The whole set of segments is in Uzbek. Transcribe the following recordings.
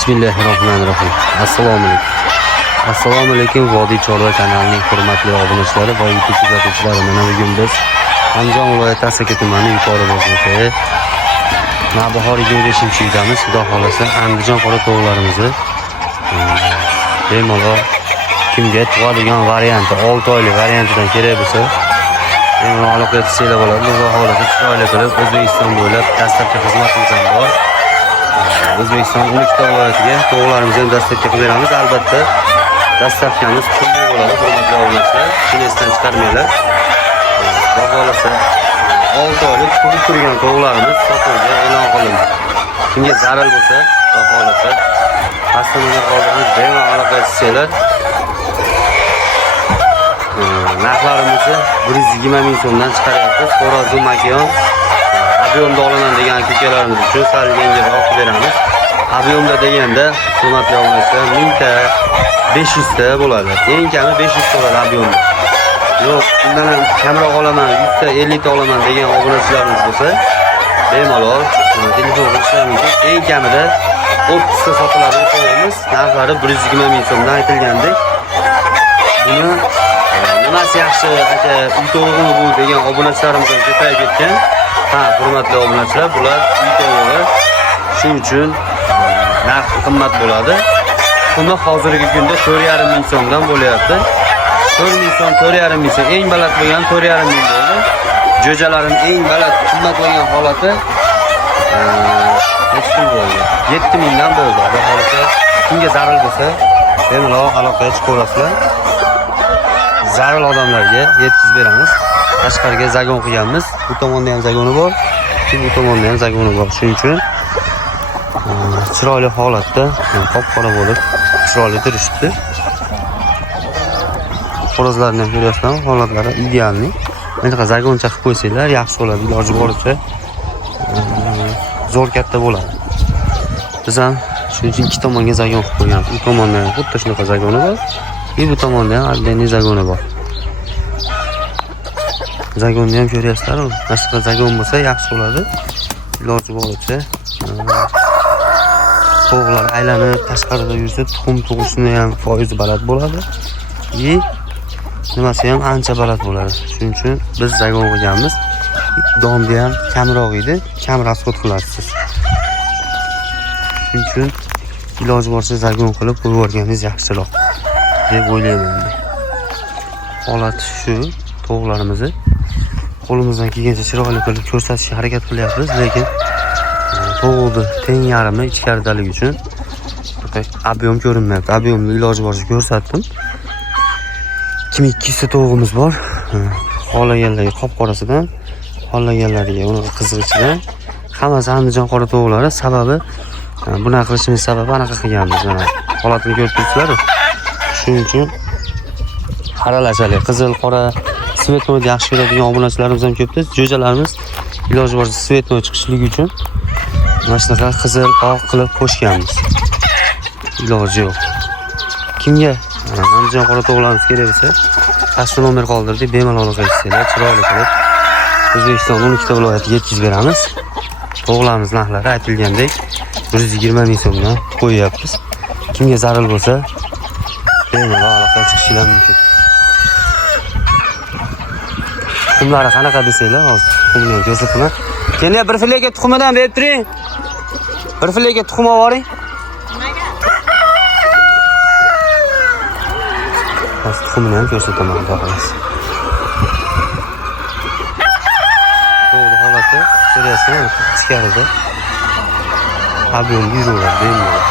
Bismillahirrohmanirrohim. Assalomu alaykum Vodiy Chorva kanalining hurmatli obunachilari va YouTube kuzatuvchilari. Mana bugun biz Andijon viloyati Asaka tumani Yuqori Bozorda Navbahor 25-yildamiz. Xudo xolasa Andijon qora tovuqlarimizni bemalol kimga tug'adigan varianti 6 oylik variantidan kerak bo'lsa bemalol aloqa qilsa bo'ladi. Xudo xolasa chiroyli qilib O'zbekiston bo'ylab dastlabki xizmatimiz ham bor. O'zbekiston 12 viloyatiga tovuqlarimizni dastlabki qilib beramiz. Albatta dastlabkamiz pulli bo'ladi, hurmatli obunachilar. Shuni esdan chiqarmanglar. Xudo xolasa 6 oylik pulli turgan tovuqlarimiz sotuvga e'lon qilindi. Kimga zarur bo'lsa, xudo xolasa aslimini qoldiramiz, bemalol aloqa qilsanglar. Narxlarimizni 120 ming so'mdan chiqaryapmiz. Xorazm makiyon ob'yomda olaman degan aka-ukalarimiz uchun sal yengilroq beramiz. Ob'yomda deganda hurmatli obunachilar 1000 ta 500 ta bo'ladi. Eng kami 500 ta bo'ladi ob'yomda. Yo'q, undan ham kamroq olaman, 100 ta 50 ta olaman degan obunachilarimiz bo'lsa, bemalol telefon qilishlari mumkin. Eng kamida 30 ta sotiladigan tovuqimiz narxlari 120 ming so'mdan aytilgandek. Buni nimasi yaxshi aka, uy tovuqmi bu degan obunachilarimiz ham ko'payib ketgan. Ha, hurmatli obunachilar, bular uy tovuqi. Shuning uchun narxi qimmat bo'ladi. Buni hozirgi kunda 4,5 ming so'mdan bo'lyapti. 4 ming so'm, 4,5 ming so'm. Eng baland bo'lgan 4,5 ming bo'ldi. Jo'jalarim eng baland qimmat bo'lgan holati necha pul bo'ldi? 7 mingdan bo'ldi. Xudo xolasa kimga zarur bo'lsa, bemalol aloqaga chiqaverasizlar. Zarur odamlarga yetkazib beramiz. Tashqariga zagon qilganmiz. Bu tomonda ham zagoni bor, bu tomonda ham zagoni bor. Shuning uchun chiroyli holatda, qop-qora bo'lib, chiroyli turishibdi. Xo'rozlarni ham ko'ryapsizlar, holatlari idealni. Bunaqa zagoncha qilib qo'ysanglar yaxshi bo'ladi. Iloji boricha zo'r katta bo'ladi. Biz ham shuning uchun ikki tomonga zagon qilib qo'yganmiz. Bu tomonda ham xuddi shunaqa zagoni bor, bu tomonda ham oddiy zagoni bor. Zagonni ham ko'ryapsizlar. Boshqa zagon bo'lsa yaxshi bo'ladi. Iloji boricha tovuqlar aylanib tashqarida yursa, tuxum tug'ishini ham foizi baland bo'ladi. Nimasi ham ancha baland bo'ladi. Shuning uchun biz zagon qilganmiz. Domda ham kamroq edi, kam rasxod qilasiz. Shuning uchun iloji boricha zagon qilib qo'yib yuborganingiz yaxshiroq deb o'ylayman. Holat shu, tovuqlarimizni qo'limizdan kelgancha chiroyli qilib ko'rsatishga harakat qilyapmiz, lekin tovuqni teng yarmi ichkaridalik uchun ob'yom ko'rinmayapti. Ob'yomni iloji boricha ko'rsatdim. 2200 ta tovuqimiz bor. Xohlaganlarga qop-qorasidan, xohlaganlarga uni qizg'ichidan, hammasi Andijon qora tovuqlari. Sababi bunaqa qilishimiz sababi anaqa qilganmiz. Mana holatini ko'rib turibsizlar. Shuning uchun aralashali qizil, qora, svetnoy yaxshi ko'radigan obunachilarimiz ham ko'pda. Jo'jalarimiz iloji boricha svetnoy chiqishligi uchun mana shunaqa qizil, oq qilib qo'shganmiz. Iloji yo'q. Kimga Andijon qora tovuqlarimiz kerak bo'lsa, pastda nomer qoldirdik, bemalol qilasizlar, chiroyli qilib O'zbekiston 12 ta viloyatiga yetkazib beramiz. Tovuqlarimiz narxlari aytilgandek 120 ming so'mdan qo'yyapmiz. Kimga zarur bo'lsa, bemalol aloqaga chiqishingiz mumkin. Tuxumlari qanaqa desanglar, hozir tuxumni ham ko'rsataman. Keling, bir filga tuxumidan berib turing. Bir filga tuxum olib oling. Hozir tuxumni ham ko'rsataman, xolos. To'g'ri holati ko'ryapsizmi? Ichkarida ob'yomli yuraveradi, bemalol.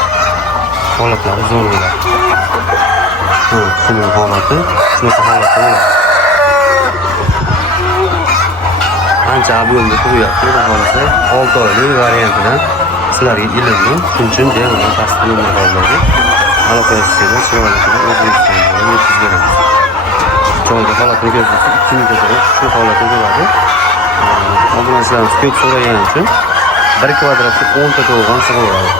Holatlari zo'r bo'ladi. Tuxumning holati shunaqa holatda bo'ladi. Ancha ob'yomda turyapti, xohlasa 6 oylik variantidan sizlarga ilindim. Shuning uchun bemalol pastda nomer qoldirdik. Aloqa qilsangiz chiroyli qilib O'zbekistonga yetkazib beramiz. Joyda holatni ko'rsatib, 2 ming to'g'ri shu holatda bo'ladi. Obunachilarimiz ko'p so'ragani uchun 1 kvadratga 10 ta tovuq ham sig'ib oladi.